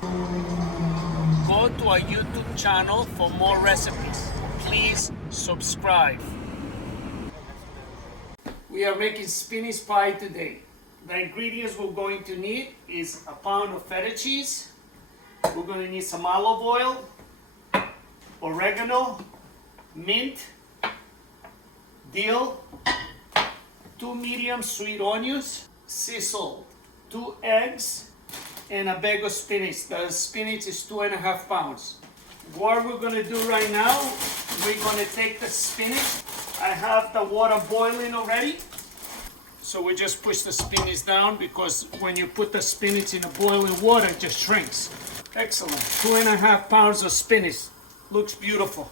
Go to our YouTube channel for more recipes. Please subscribe. We are making spinach pie today. The ingredients we're going to need is a pound of feta cheese. We're going to need some olive oil, oregano, mint, dill, 2 medium sweet onions, sea salt, 2 eggs, and a bag of spinach. The spinach is 2.5 pounds. What we're going to do right now, we're going to take the spinach. I have the water boiling already. So we just push the spinach down because when you put the spinach in the boiling water, it just shrinks. Excellent. 2.5 pounds of spinach. Looks beautiful.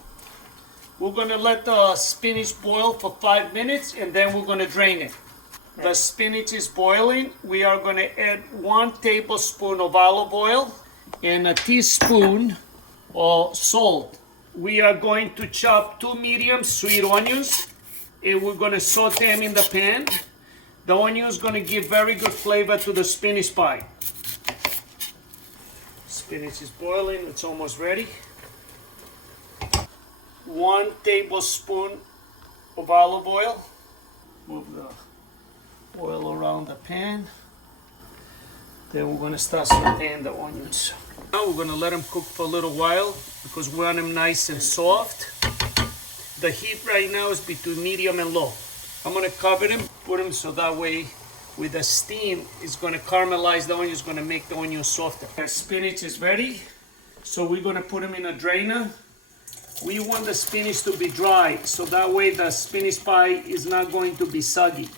We're going to let the spinach boil for 5 minutes and then we're going to drain it. The spinach is boiling. We are going to add 1 tablespoon of olive oil and a teaspoon of salt. We are going to chop 2 medium sweet onions and we're going to saute them in the pan. The onion is going to give very good flavor to the spinach pie. Spinach is boiling. It's almost ready. 1 tablespoon of olive oil. Move the oil around the pan. Then we're going to start sauteing the onions. Now we're going to let them cook for a little while because we want them nice and soft. The heat right now is between medium and low. I'm going to cover them, put them so that way with the steam it's going to caramelize the onions, going to make the onions softer. The spinach is ready, so we're going to put them in a drainer. We want the spinach to be dry, so that way the spinach pie is not going to be soggy.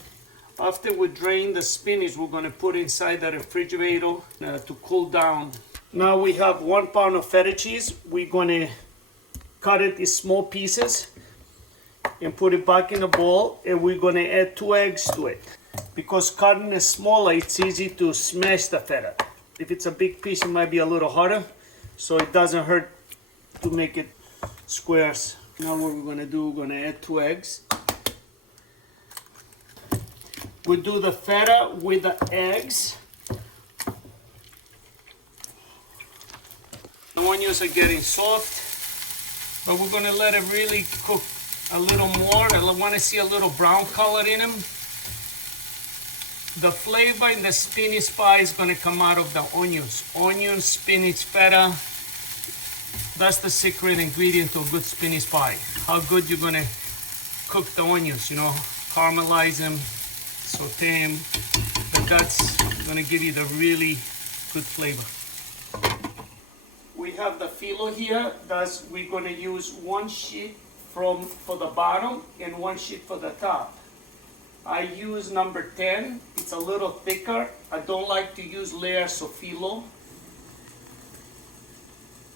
After we drain the spinach, we're going to put it inside the refrigerator to cool down. Now we have 1 pound of feta cheese. We're going to cut it in small pieces and put it back in a bowl, and we're going to add 2 eggs to it. Because cutting it smaller, it's easy to smash the feta. If it's a big piece, it might be a little harder, so it doesn't hurt to make it squares. Now what we're going to do, we're going to add 2 eggs. We do the feta with the eggs. The onions are getting soft, but we're going to let it really cook a little more. I want to see a little brown color in them. The flavor in the spinach pie is going to come out of the onions. Onions, spinach, feta. That's the secret ingredient to a good spinach pie. How good you're going to cook the onions, caramelize them, saute them, and that's going to give you the really good flavor. We have the phyllo here. We're going to use 1 sheet for the bottom and 1 sheet for the top. I use number 10. It's a little thicker. I don't like to use layers of phyllo.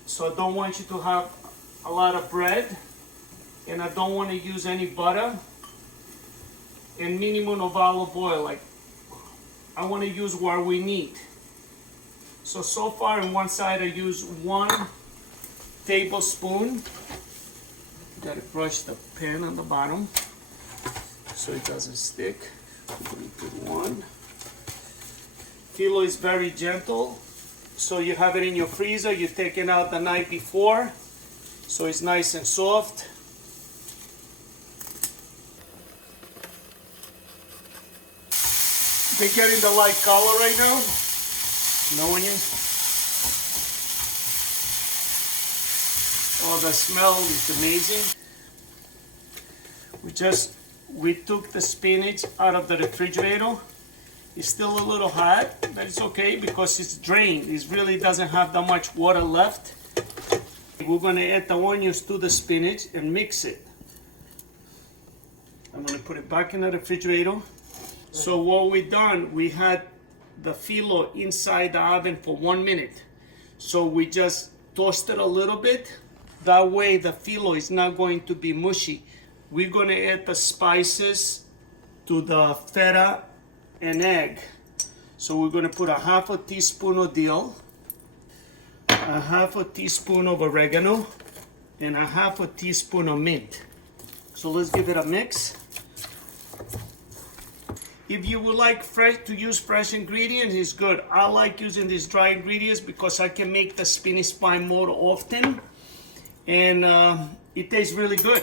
So I don't want you to have a lot of bread, and I don't want to use any butter, and minimum of olive oil. Like I want to use what we need. So far on one side I use 1 tablespoon. Gotta brush the pan on the bottom so it doesn't stick. We're going to put 1. Phyllo is very gentle, so you have it in your freezer. You take it out the night before, so it's nice and soft. They're getting the light color right now. No onions. Oh, the smell is amazing. We took the spinach out of the refrigerator. It's still a little hot, but it's okay because it's drained. It really doesn't have that much water left. We're going to add the onions to the spinach and mix it. I'm going to put it back in the refrigerator. So what we done, we had the phyllo inside the oven for 1 minute. So we just toast it a little bit. That way the phyllo is not going to be mushy. We're going to add the spices to the feta and egg. So we're going to put a 1/2 teaspoon of dill, a 1/2 teaspoon of oregano, and a 1/2 teaspoon of mint. So let's give it a mix. If you would like to use fresh ingredients, it's good. I like using these dry ingredients because I can make the spinach pie more often, and it tastes really good.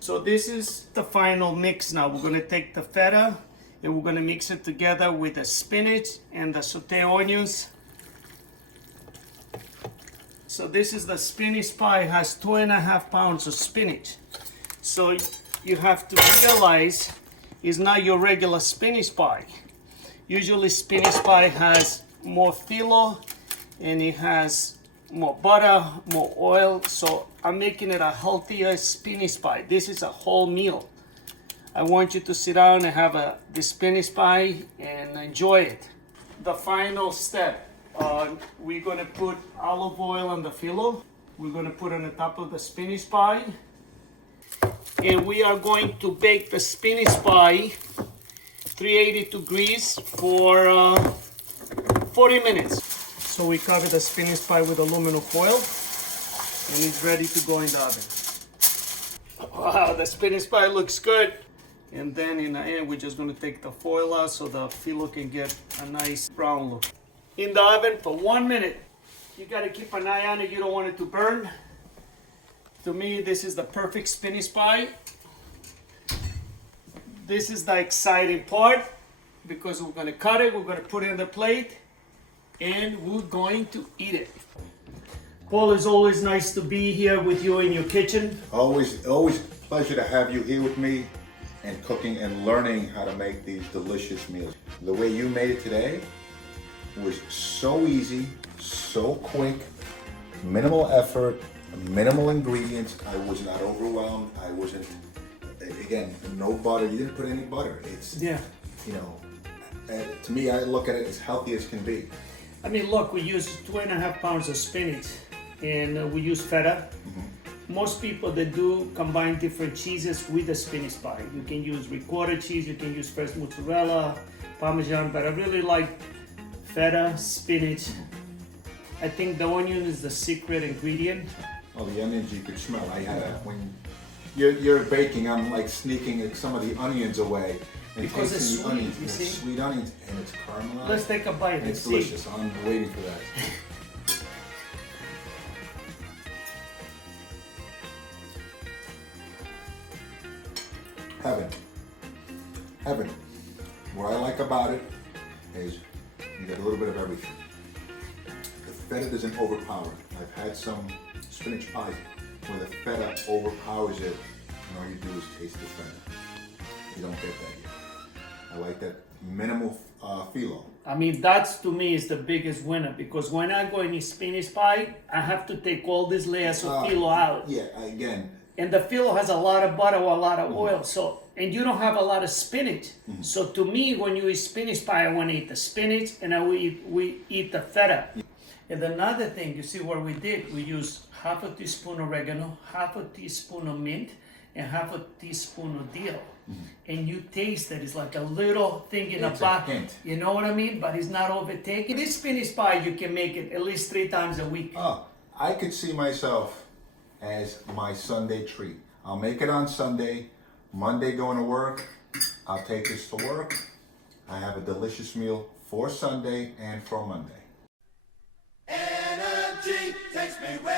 So this is the final mix now. We're gonna take the feta and we're gonna mix it together with the spinach and the sauteed onions. So this is the spinach pie. It has 2.5 pounds of spinach. So you have to realize it's not your regular spinach pie. Usually spinach pie has more phyllo and it has more butter, more oil. So I'm making it a healthier spinach pie. This is a whole meal. I want you to sit down and have the spinach pie and enjoy it. The final step, we're gonna put olive oil on the phyllo. We're gonna put on the top of the spinach pie. And we are going to bake the spinach pie 380 degrees for 40 minutes. So we cover the spinach pie with aluminum foil and it's ready to go in the oven. Wow, the spinach pie looks good. And then in the end, we're just gonna take the foil out so the phyllo can get a nice brown look. In the oven for 1 minute. You gotta keep an eye on it, you don't want it to burn. To me, this is the perfect spinach pie. This is the exciting part because we're gonna cut it, we're gonna put it on the plate, and we're going to eat it. Paul, it's always nice to be here with you in your kitchen. Always pleasure to have you here with me and cooking and learning how to make these delicious meals. The way you made it today was so easy, so quick, minimal effort, minimal ingredients. I was not overwhelmed. I wasn't, again, no butter. You didn't put any butter. It's, Yeah. you know, to me, I look at it as healthy as can be. I mean, look, we use 2.5 pounds of spinach and we use feta. Most people that do combine different cheeses with the spinach pie. You can use ricotta cheese, you can use fresh mozzarella, Parmesan, but I really like feta, spinach. I think the onion is the secret ingredient. Oh, the onions you could smell. I had when you're baking, I'm like sneaking some of the onions away. And Because it's tasting the sweet, onions, you and see? it's sweet onions, and it's caramelized. Let's take a bite And and it's see. delicious. I'm waiting for that. Heaven. Heaven. What I like about it is you get a little bit of everything. The feta doesn't overpower. I've had some spinach pies where the feta overpowers it, and all you do is taste the feta. You don't get that here. I like that minimal phyllo. I mean, that's to me is the biggest winner because when I go and eat spinach pie, I have to take all these layers of phyllo out. Yeah, again, And the phyllo has a lot of butter or a lot of oil, so and you don't have a lot of spinach. So to me, when you eat spinach pie, I want to eat the spinach and we eat the feta. And another thing, you see what we did? We used half a teaspoon oregano, half a teaspoon of mint, and half a teaspoon of dill. And you taste that it's like a little thing in It's a a pot. hint. You know what I mean? But it's not overtaken. This spinach pie, you can make it at least 3 times a week. oh, I could see myself as my Sunday treat. I'll make it on Sunday. Monday going to work, I'll take this to work. I have a delicious meal for Sunday and for Monday. Energy takes me where